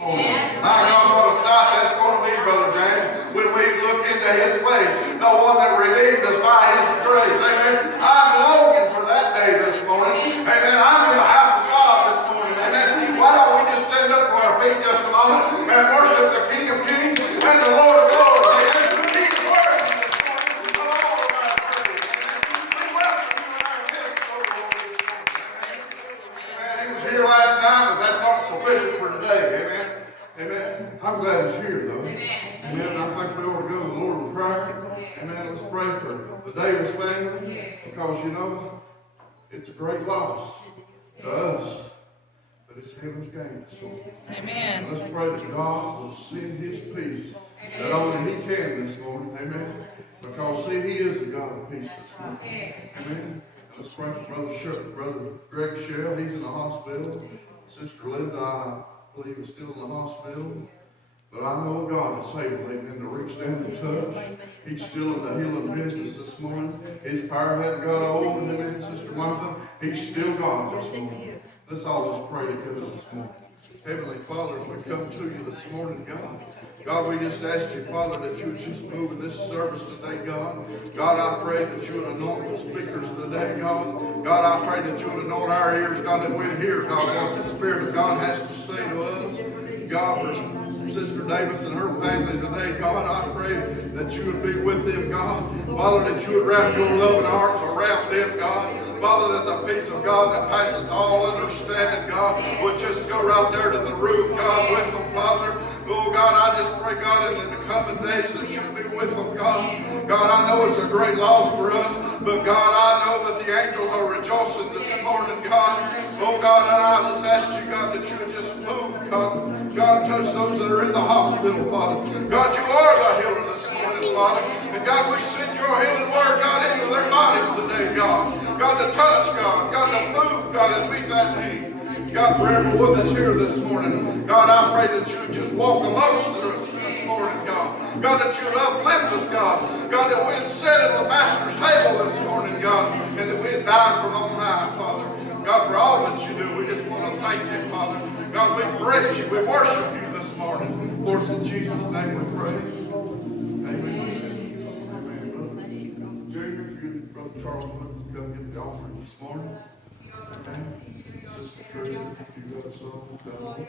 My God, what a sight that's going to be, Brother James, when we look into His face, the one that redeemed us by His grace. Amen. I'm longing for that day this morning. Amen. I'm in the house of God this morning. Amen. Why don't we just stand up to our feet just a moment and worship the King of Kings and the Lord of Lords. Amen. He's worthy this morning of all of our praise. We welcome you in our midst, O Lord, this morning. Amen. He was here last time, but that's not sufficient for today. Amen. Amen. I'm glad he's here, though. Amen. I think we ought to go to the Lord in prayer. Amen. Let's pray for the Davis family, because, you know, it's a great loss to us, but it's heaven's gain. So, amen. Let's pray that God will send His peace that only He can this morning. Amen. Because, see, He is the God of peace this morning. Amen. Let's pray for Brother Greg Shell. He's in the hospital. Sister Linda, I believe, is still in the hospital. But I know God is able, amen, to reach down and touch. He's still in the healing business this morning. His power hadn't got old, amen, Sister Martha. He's still God this morning. Let's all just pray together this morning. Heavenly Father, as we come to you this morning, God, we just ask you, Father, that you would just move in this service today, God. God, I pray that you would anoint the speakers today, God. God, I pray that you would anoint our ears, God, that we'd hear, God, what the Spirit of God has to say to us. God, for Sister Davis and her family today, God, I pray that you would be with them, God. Father, that you would wrap your loving arms around them, God. Father, that the peace of God that passes all understanding, God, would just go right there to the root, God, with them, Father. Oh, God, I just pray, God, in the coming days that you'll be with them, God. God, I know it's a great loss for us, but God, I know that the angels are rejoicing this morning, God. Oh, God, and I just ask you, God, that you would just move, God. God, touch those that are in the hospital, Father. God, you are the healer this morning, Father. And God, we send your healing word, God, into their bodies today, God. God, to touch, God. God, to move, God, and meet that need. God, for everyone that's here this morning, God, I pray that you would just walk amongst us this morning, God. God, that you would uplift us, God. God, that we'd sit at the Master's table this morning, God, and that we'd dine from on high, Father. God, for all that you do, we just want to thank you, Father. God, we praise you. We worship you this morning. Lord, in Jesus' name we pray. Amen. Amen. Junior, if you and Brother Charles would come get the offering this morning. Amen. Sister Trish, if you got something, come.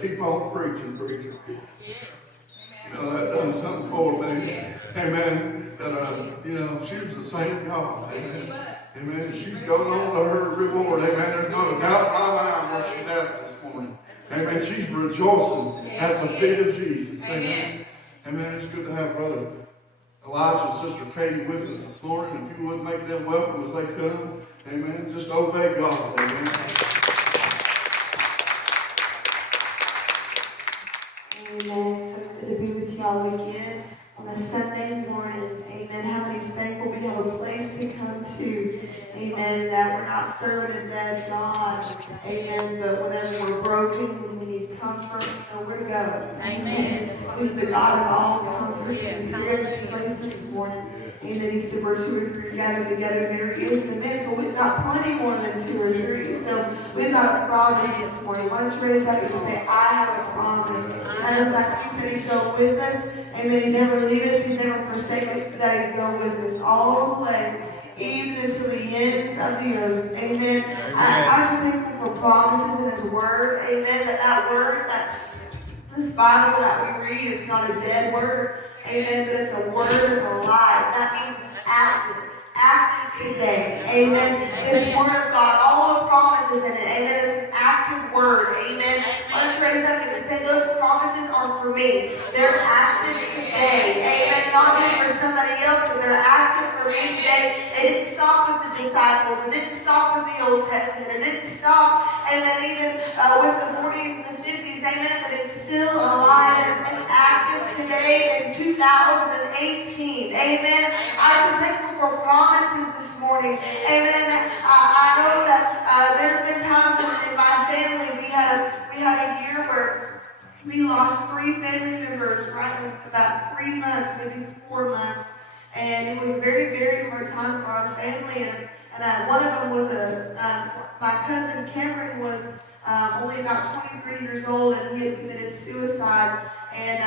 Keep on preaching, preacher. You know, that done something for me. Amen. That, she was the saint of God. Amen. Amen. She's going on to her reward. Amen. There's not a doubt in my mind where she's at this morning. Amen. She's rejoicing at the feet of Jesus. Amen. Amen. It's good to have Brother Elijah and Sister Katie with us this morning. If you would make them welcome as they come. Amen. Just obey God. Amen. Amen. So good to be with y'all again on a Sunday morning. Amen. How many's thankful we have a place to come to? Amen. That we're not serving a dead God. Amen. But whenever we're broken, when we need comfort, we know where to go. Amen. He's the God of all comfort. He's here in this place this morning. Amen. He's the verse 2 or 3 gathered together. There he is in the midst. Well, we've got plenty more than 2 or 3. So we've got a promise this morning. Why don't you raise up and say, I have a promise. I know that he said he'd go with us. Amen. He never leave us. He's never forsake us. That he'd go with us all the way, even until the ends of the earth. Amen. I was thankful for promises in his word. Amen. That word, that this Bible that we read is not a dead word. Amen. But it's a word that's alive. That means it's active. Active today. Amen. This word of God, all the promises in it. Amen. It's an active word. Amen. Let's raise up and say those promises are for me. They're active today. Amen. Not just for somebody else, but they're active for me today. It didn't stop with the disciples. It didn't stop with the Old Testament. It didn't stop, amen, even with the 40s and the 50s. Amen. But it's still alive and 2018. Amen. I'm thankful for promises this morning. Amen. I know that there's been times in my family we had a year where we lost 3 family members right in about 3 months, maybe 4 months. And it was a very, very hard time for our family. And one of them was my cousin Cameron was only about 23 years old, and he had committed suicide. And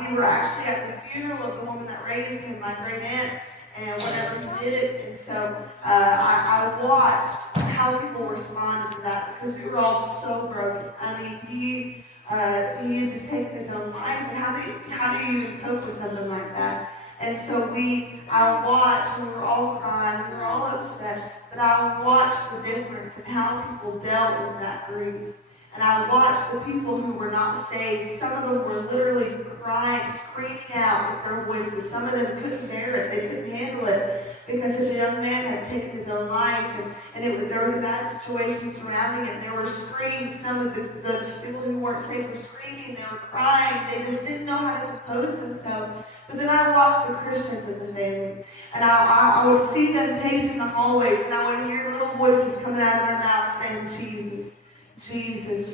we were actually at the funeral of the woman that raised him, my great aunt, and whenever he did it. And so I watched how people responded to that, because we were all so broken. I mean, he had just taken his own life. And how do you even cope with something like that? And so I watched, and we were all crying, we were all upset, but I watched the difference in how people dealt with that grief. And I watched the people who were not saved. Some of them were literally crying, screaming out with their voices. Some of them couldn't bear it. They couldn't handle it because such a young man had taken his own life. And there was a bad situation surrounding it. And there were screams. Some of the people who weren't saved were screaming. They were crying. They just didn't know how to compose themselves. But then I watched the Christians in the family. And I would see them pacing the hallways. And I would hear little voices coming out of their mouths saying, Jesus. Jesus,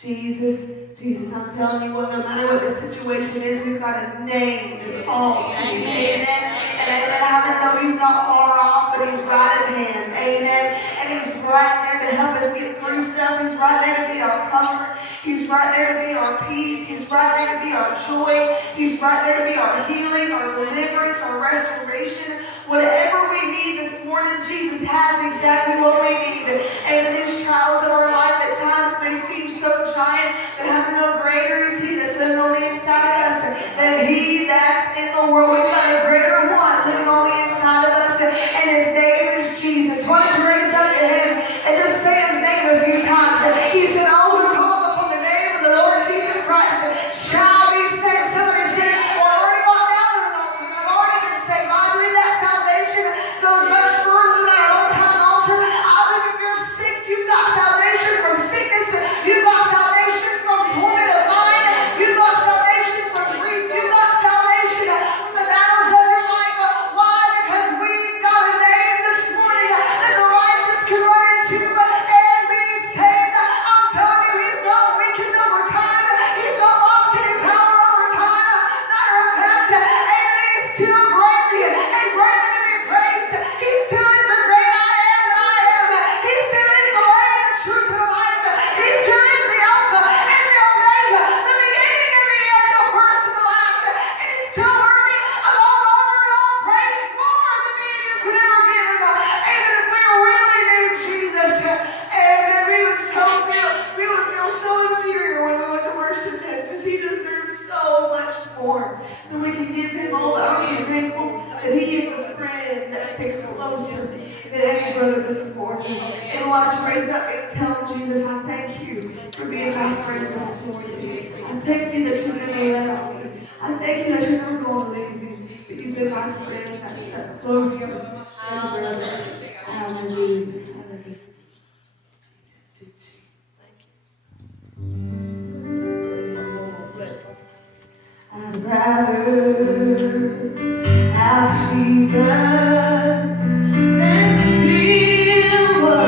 Jesus, Jesus. I'm telling you what, no matter what the situation is, we've got a name to call to. Amen. And amen. I know he's not far off, but he's right at hand. Amen. And he's right there to help us get through stuff. He's right there to be our comfort. He's right there to be our peace. He's right there to be our joy. He's right there to be our healing, our deliverance, our restoration. Whatever we need this morning, Jesus has exactly what we need. And these trials of our life at times may seem so giant, but having no greater is he that's living on the inside of us than he that's in the world. We've got a greater one living on the inside of us, and his name is Jesus. Why don't you raise up your hand and just say his name a few times? He said, all who call upon the name of the Lord Jesus Christ shall be saved. Somebody said, well, I already got down on an altar. I've already been saved. I believe that salvation goes much further than our old-time altar. I believe if you're sick, you've got salvation from sickness. You've got salvation from torment of mind. You've got salvation from grief. You've got salvation from the battles of your life. Why? Because we've got a name this morning that the righteous can run into and be saved. I'm telling you, he's not weakened over time. He's not lost any power over time. Matter of fact, amen, he's still greatly and greatly to be praised. He still is the great I am that I am. He still is the way, the truth, and the life. He still is the Alpha and the Omega, the beginning and the end, the first and the last. And he's still worthy of all honor and all praise, more than me and you could ever give him. Amen. If we really knew Jesus, amen, we would feel so inferior when we went to worship him, because he deserves so much more than we can give him. Oh, I'm so thankful that he is a friend that sticks closer than any brother this morning. And why don't you raise up and tell Jesus, I thank you for being my friend this morning. I thank you that you never left me. I thank you that you're never going to leave me. But you've been my friend that stuck closer than a brother. Hallelujah. I'd rather have Jesus than silver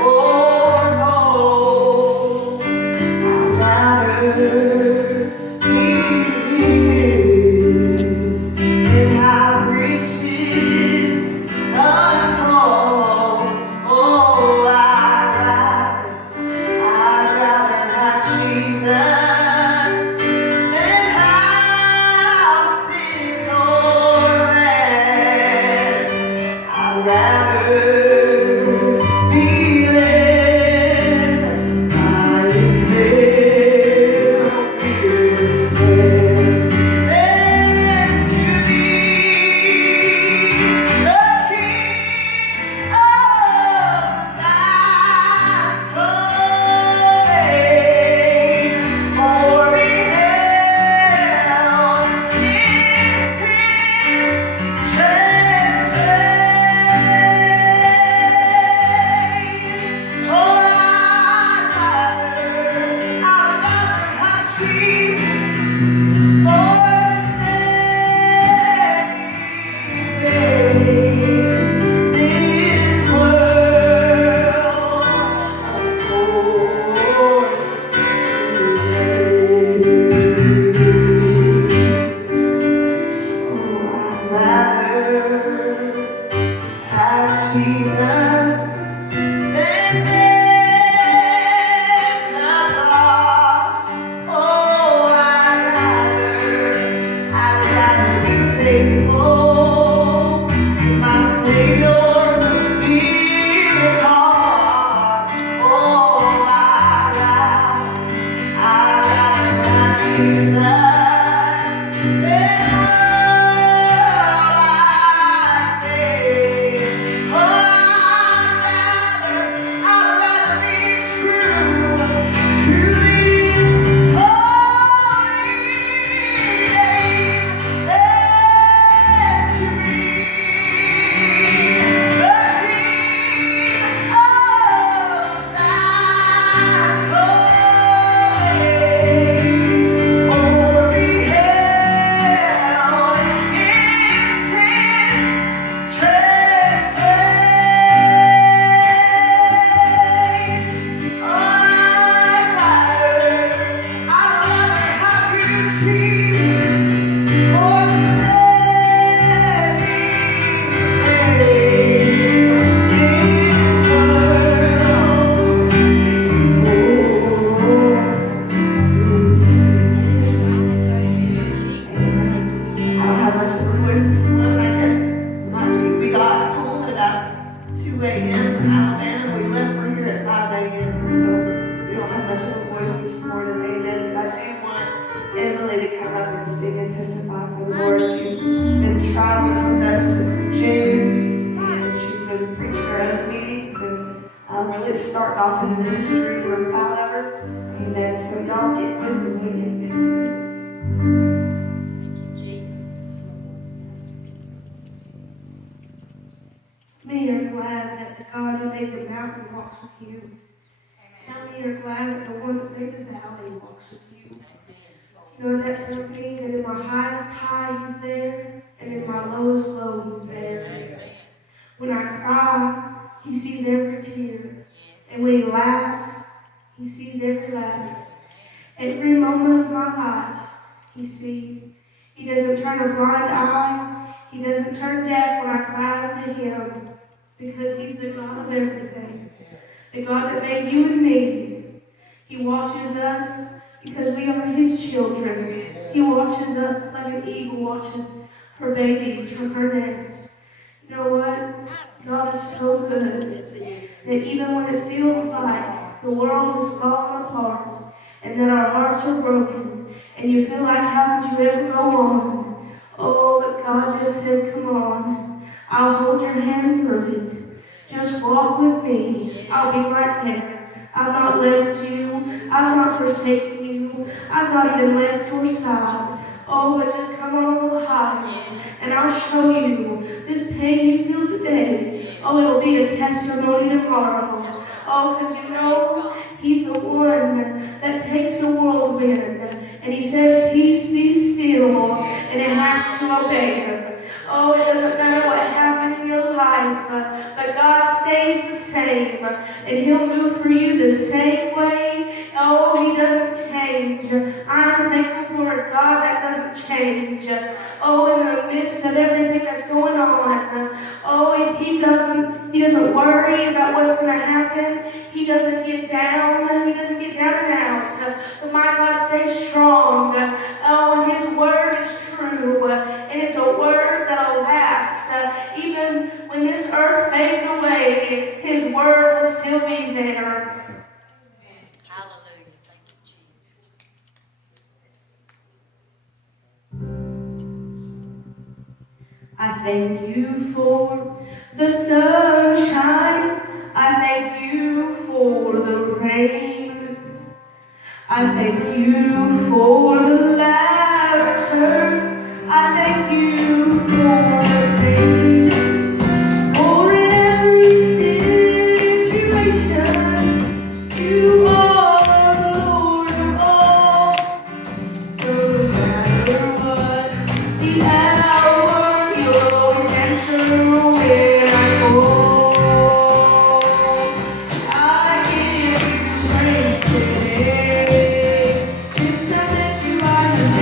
or gold. I'd rather be his than have riches untold. Oh, I'd rather have Jesus. voice this morning. I guess we got home at about 2 a.m. from Alabama. We left for here at 5 a.m. So we don't have much of a voice this morning. Amen. But I do want Emily to come up and sing and testify for the Lord. She's been traveling with us since June, and she's been preaching her own meetings and really starting off in the ministry. We're proud of her. Amen. So y'all get with me. Many are glad that the God who made the mountain walks with you. How many are glad that the one that made the valley walks with you? You know what that tells me? That in my highest high, He's there, and in my lowest low, He's there. When I cry, He sees every tear, and when He laughs, He sees every laugh. Every moment of my life, He sees. He doesn't turn a blind eye. He doesn't turn deaf when I cry out to Him, because He's the God of everything. The God that made you and me. He watches us because we are His children. He watches us like an eagle watches her babies from her nest. You know what? God is so good that even when it feels like the world is falling apart and that our hearts are broken and you feel like how could you ever go on? Oh, but God just says, come on. I'll hold your hand through it. Just walk with me. I'll be right there. I've not left you. I've not forsaken you. I've not even left your side. Oh, but just come on a little higher, and I'll show you this pain you feel today. Oh, it'll be a testimony tomorrow. Oh, because you know, He's the one that takes a whirlwind, and He says, peace be still, and it has to obey Him. Oh, it doesn't matter what happened in your life, but God stays the same, and He'll move for you the same way. Oh, He doesn't change. I'm thankful for a God that doesn't change. Oh, in the midst of everything that's going on, oh, He doesn't worry about what's going to happen. He doesn't get down. He doesn't get down and out. But my God stays strong. Oh, and His word is true, and it's a word that'll last. Even when this earth fades away, His word will still be there. Hallelujah. Thank you, Jesus. I thank you for the sunshine. I thank you for the rain. I thank you for the laughter. I thank you for the pain. For every situation, you are the Lord of all. So no matter what the hour, you'll always answer when I call. I give you praise today. Since I met you, I have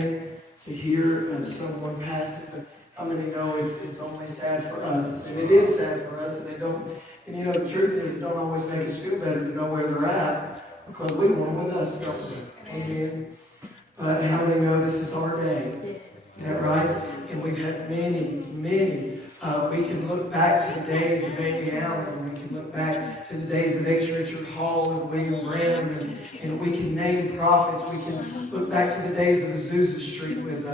sad to hear of someone passing, but how many know it's only sad for us? And it is sad for us, and the truth is, it don't always make us feel better to know where they're at, because we want them with us, don't we? Amen. But how many know this is our day? Is that right? And we've had many. We can look back to the days of A.B. Allen. We can look back to the days of H. Richard Hall and William Branham, and we can name prophets. We can look back to the days of Azusa Street with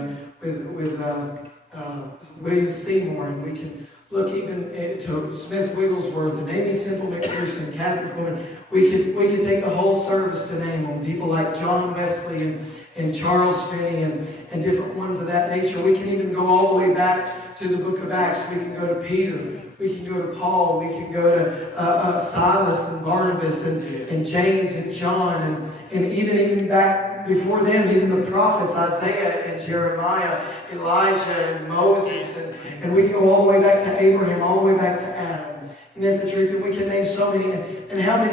William Seymour, and we can look even to Smith Wigglesworth and Amy Semple McPherson, Catherine Coleman. We could take the whole service to name them. People like John Wesley and Charles Finney and different ones of that nature. We can even go all the way back to the book of Acts. We can go to Peter. We can go to Paul. We can go to Silas and Barnabas and James and John and even back before them, even the prophets, Isaiah and Jeremiah, Elijah and Moses. And we can go all the way back to Abraham, all the way back to Adam. And that's the truth, that we can name so many. And how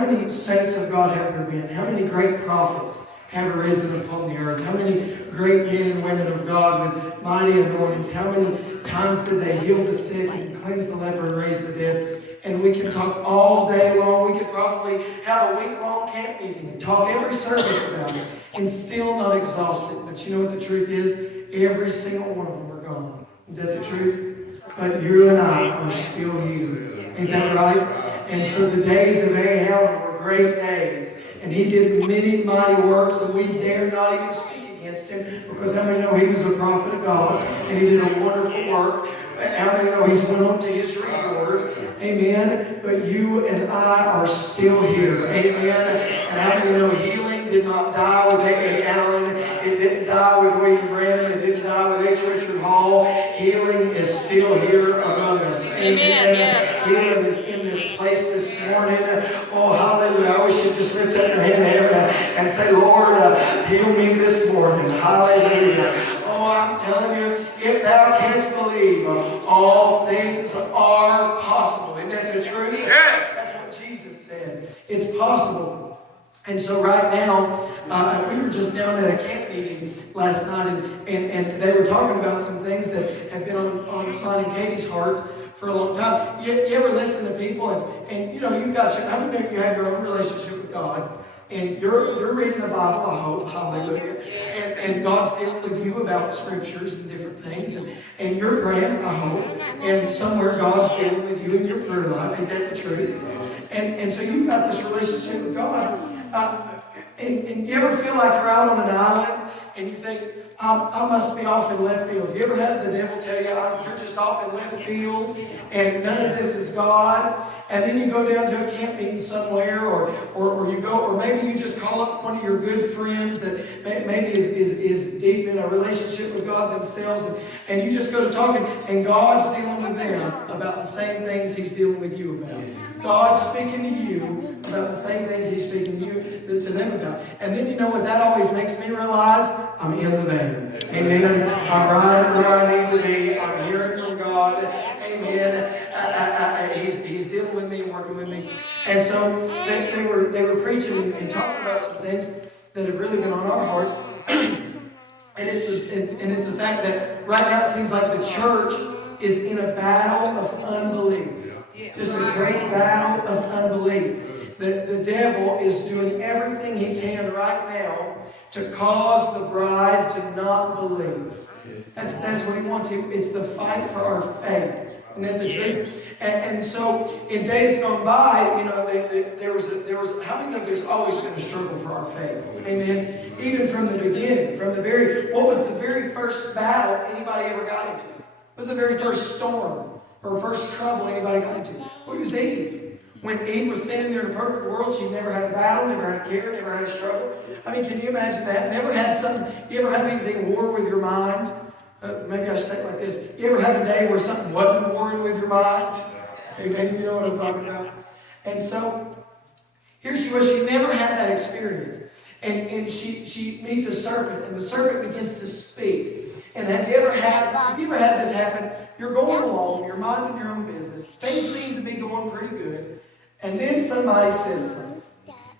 many saints of God have there been? How many great prophets have arisen upon the earth? How many great men and women of God with mighty anointings? How many times did they heal the sick and cleanse the leper and raise the dead? And we can talk all day long. We could probably have a week-long camp meeting and talk every service about it and still not exhaust it. But you know what the truth is? Every single one of them are gone. Isn't that the truth? But you and I are still here. Ain't that right? And so the days of Ahab were great days. And he did many mighty works, and we dare not even speak against him, because how many know he was a prophet of God, and he did a wonderful work. How many know he's went on to his reward? Amen. But you and I are still here. Amen. And how many know healing did not die with A.A. Allen? It didn't die with William Branham. It didn't die with H. Richard Hall. Healing is still here among us. Amen. Yes. Healing is in this place this morning. Oh, hallelujah. I wish you'd just lift up your hand to heaven and say, Lord, heal me this morning. Hallelujah. Oh, I'm telling you, if thou canst believe, all things are possible. Isn't that the truth? Yes. That's what Jesus said. It's possible. And so right now, we were just down at a camp meeting last night, and they were talking about some things that have been on mine and Katie's hearts for a long time. You ever listen to people, and you've got how many of you have your own relationship with God? And you're reading the Bible, I hope, hallelujah. And God's dealing with you about scriptures and different things. And you're praying, I hope. And somewhere God's dealing with you in your prayer life. Ain't that the truth? And so you've got this relationship with God. And you ever feel like you're out on an island and you think, I must be off in left field. You ever had the devil tell you, you're just off in left field and none of this is God? And then you go down to a camp meeting somewhere, or you go, or maybe you just call up one of your good friends that maybe is deep in a relationship with God themselves, and you just go to talking, and God's dealing with them about the same things He's dealing with you about. God's speaking to you about the same things He's speaking to them about. And then you know what that always makes me realize? I'm in the vein. Amen. I'm right where I need to be. I'm hearing from God. Amen. He's dealing with me and working with me. And so they were preaching and talking about some things that have really been on our hearts. And it's the fact that right now it seems like the church is in a battle of unbelief. Just a great battle of unbelief. The devil is doing everything he can right now to cause the bride to not believe. That's what he wants. It's the fight for our faith. Isn't that the truth? And so in days gone by, there was how many know there's always been a struggle for our faith? Amen. Even from the beginning, what was the very first battle anybody ever got into? What was the very first storm or first trouble anybody got into? Well, it was Eve. When Eve was standing there in a perfect world, she never had a battle, never had a care, never had a struggle. I mean, can you imagine that? Never had something. You ever have anything war with your mind? Maybe I should say it like this. You ever had a day where something wasn't warring with your mind? Maybe you know what I'm talking about. And so, here she was. She never had that experience. And she meets a serpent, and the serpent begins to speak. And have you ever had this happen? You're going along, you're minding your own business. Things seem to be going pretty good. And then somebody says something.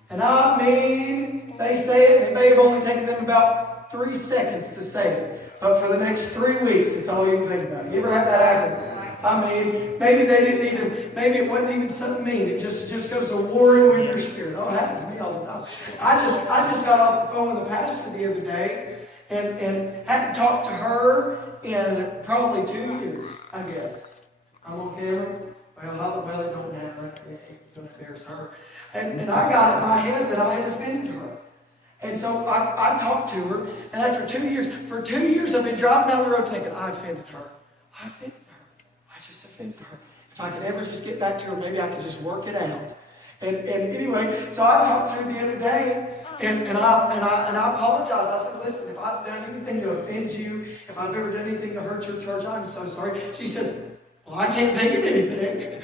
And I mean, they say it, and it may have only taken them about about 3 seconds to say it, but for the next 3 weeks, it's all you can think about. You ever had that happen? I mean, maybe they didn't even, maybe it wasn't even something mean. It just goes to warring with your spirit. Oh, it happens to me all the time. I just got off the phone with the pastor the other day and hadn't talked to her in probably 2 years, I guess. I'm okay with it. Well, it don't matter. It don't embarrass her. And I got in my head that I had offended her. And so I talked to her, and after 2 years, for 2 years I've been driving down the road thinking, I offended her. I offended her. I just offended her. If I could ever just get back to her, maybe I could just work it out. And anyway, so I talked to her the other day, and I apologized. I said, listen, if I've done anything to offend you, if I've ever done anything to hurt your church, I'm so sorry. She said, well, I can't think of anything.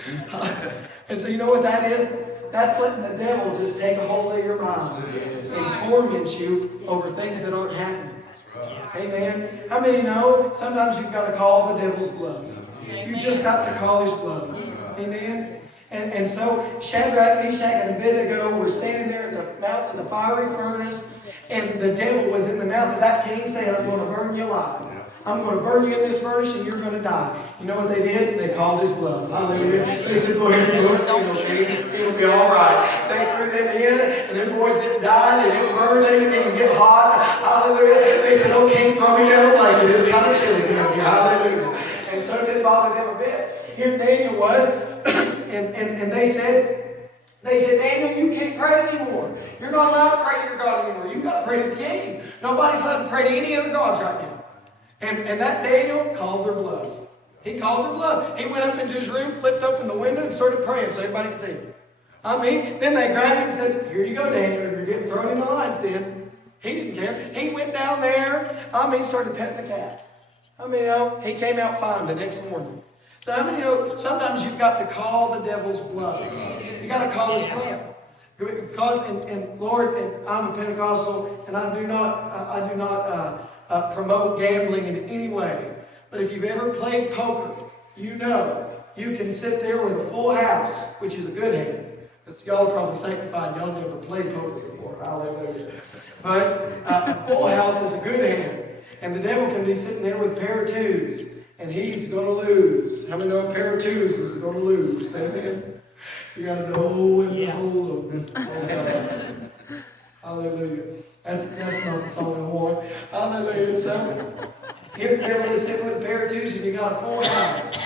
And so you know what that is? That's letting the devil just take a hold of your mind and torment you over things that aren't happening. Amen. How many know sometimes you've got to call the devil's bluff? You just got to call his bluff. Amen. And so Shadrach, Meshach, and Abednego were standing there at the mouth of the fiery furnace, and the devil was in the mouth of that king saying, I'm going to burn you alive. I'm going to burn you in this furnace and you're going to die. You know what they did? They called his bluff. Hallelujah. They said, go ahead and do it. It'll be all right. They threw them in, and them boys didn't die. They didn't burn. They didn't even get hot. Hallelujah. They said, oh, king, throw me down a blanket. It's kind of chilly down here. Hallelujah. And so it didn't bother them a bit. Here Daniel was, and they said, Daniel, you can't pray anymore. You're not allowed to pray to your God anymore. You've got to pray to the king. Nobody's allowed to pray to any other gods right now. And that Daniel called their bluff. He called their bluff. He went up into his room, flipped open the window, and started praying so everybody could see him. I mean, then they grabbed him and said, here you go, Daniel. You're getting thrown in the lion's den. He didn't care. He went down there, started petting the cats. He came out fine the next morning. So how many know sometimes you've got to call the devil's bluff? You got to call his bluff. Because, and Lord, and I'm a Pentecostal, and I do not promote gambling in any way. But if you've ever played poker, you know you can sit there with a full house, which is a good hand. Because y'all are probably sanctified. Y'all never played poker before. Hallelujah. But a full house is a good hand. And the devil can be sitting there with a pair of twos, and he's going to lose. How many know a pair of twos is going to lose? Amen? You got to know and hold them. Hallelujah. That's not the song I want. Hallelujah. So, here the devil is sitting with a pair of twos, and you got a full house.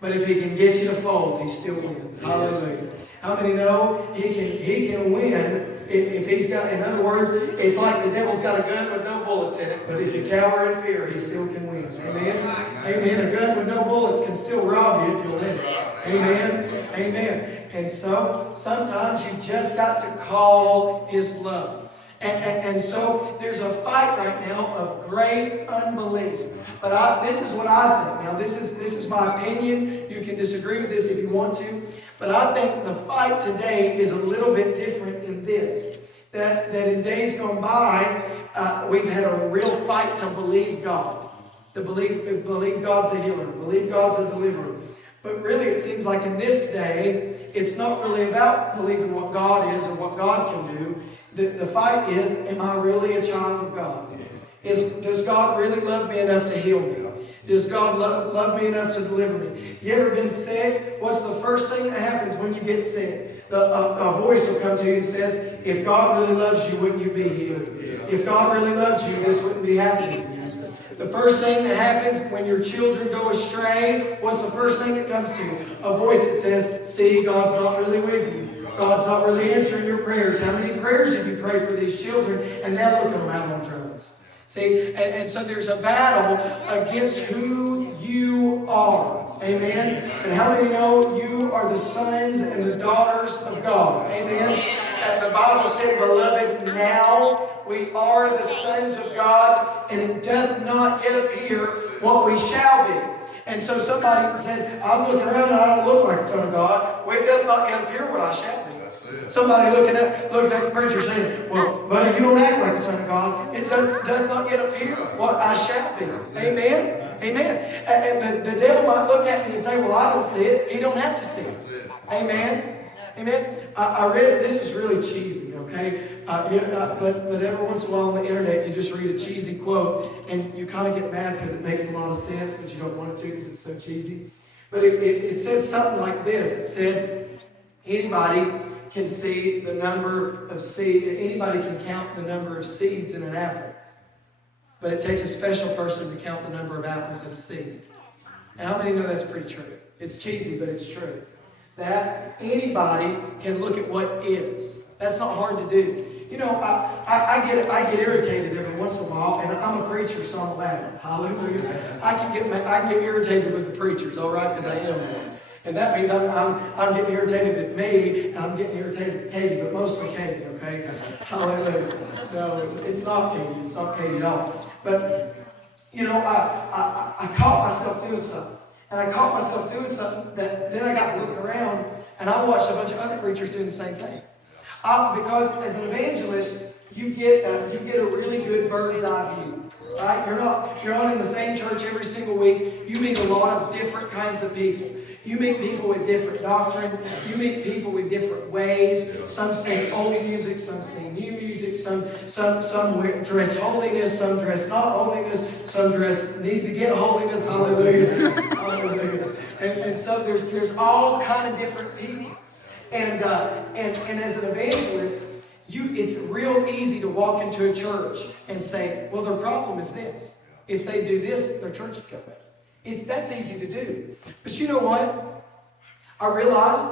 But if he can get you to fold, he still wins. Hallelujah. How many know he can win if he's got, in other words, it's like the devil's got a gun with no bullets in it, but if you cower in fear, he still can win. Amen? Amen. A gun with no bullets can still rob you if you'll let it. Amen? Amen. And so, sometimes you just got to call his bluff. And so there's a fight right now of great unbelief. But this is what I think. Now, this is my opinion. You can disagree with this if you want to. But I think the fight today is a little bit different in this. That in days gone by, we've had a real fight to believe God. To believe God's a healer. Believe God's a deliverer. But really, it seems like in this day, it's not really about believing what God is or what God can do. The fight is, am I really a child of God? Does God really love me enough to heal me? Does God love me enough to deliver me? You ever been sick? What's the first thing that happens when you get sick? A voice will come to you and says, if God really loves you, wouldn't you be healed? If God really loves you, this wouldn't be happening. The first thing that happens when your children go astray, what's the first thing that comes to you? A voice that says, see, God's not really with you. God's not really answering your prayers. How many prayers have you prayed for these children? And now look at them out on troubles. See, and so there's a battle against who you are. Amen? And how many know you are the sons and the daughters of God? Amen? And the Bible said, beloved, now we are the sons of God, and it doth not yet appear what we shall be. And so somebody said, I'm looking around and I don't look like the Son of God. Well, it does not yet appear what I shall be. Somebody looking at the preacher saying, well, buddy, you don't act like the Son of God. It does not yet appear what I shall be. Amen? Amen. And the devil might look at me and say, well, I don't see it. He don't have to see it. Amen? Amen. I read, this is really cheesy, okay? but every once in a while on the internet, you just read a cheesy quote, and you kind of get mad because it makes a lot of sense, but you don't want it to because it's so cheesy. But it said something like this. It said, anybody can see the number of seeds, anybody can count the number of seeds in an apple. But it takes a special person to count the number of apples in a seed. And how many know that's pretty true? It's cheesy, but it's true. That anybody can look at what is. That's not hard to do. You know, I get irritated every once in a while, and I'm a preacher, so I'm allowed. Hallelujah. I can get irritated with the preachers, all right, because I am one. And that means I'm getting irritated at me, and I'm getting irritated at Katie, but mostly Katie, okay? Hallelujah. No, it's not Katie. It's not Katie at all. But, you know, I caught myself doing something. And I caught myself doing something that then I got looking around, and I watched a bunch of other preachers doing the same thing. Because as an evangelist, you get a really good bird's eye view, right? You're not in the same church every single week. You meet a lot of different kinds of people. You meet people with different doctrine. You meet people with different ways. Some sing old music, some sing new music. Some dress holiness, some dress not holiness. Some dress need to get holiness. Hallelujah, hallelujah. And so there's all kind of different people. And as an evangelist, it's real easy to walk into a church and say, well, their problem is this. If they do this, their church will go better. That's easy to do. But you know what? I realized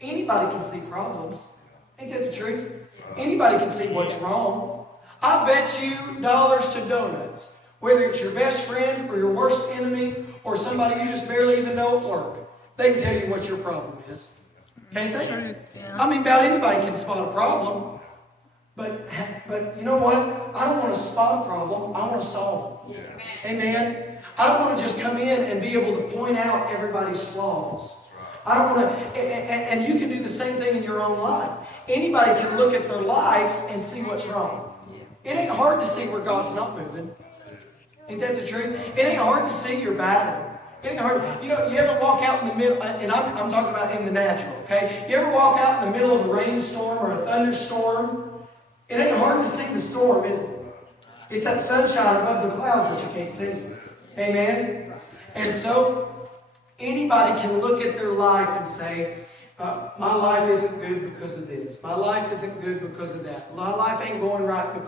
anybody can see problems. Ain't that the truth? Anybody can see what's wrong. I bet you dollars to donuts, whether it's your best friend or your worst enemy or somebody you just barely even know at work, they can tell you what your problem is. Can't they? I mean, about anybody can spot a problem. But you know what? I don't want to spot a problem. I want to solve them. Yeah. Amen? I don't want to just come in and be able to point out everybody's flaws. I don't want to, and you can do the same thing in your own life. Anybody can look at their life and see what's wrong. It ain't hard to see where God's not moving. Ain't that the truth? It ain't hard to see your battle. It ain't hard. You know, you ever walk out in the middle, and I'm talking about in the natural, okay? You ever walk out in the middle of a rainstorm or a thunderstorm? It ain't hard to see the storm, is it? It's that sunshine above the clouds that you can't see. Amen? And so, anybody can look at their life and say, my life isn't good because of this. My life isn't good because of that. My life ain't going right because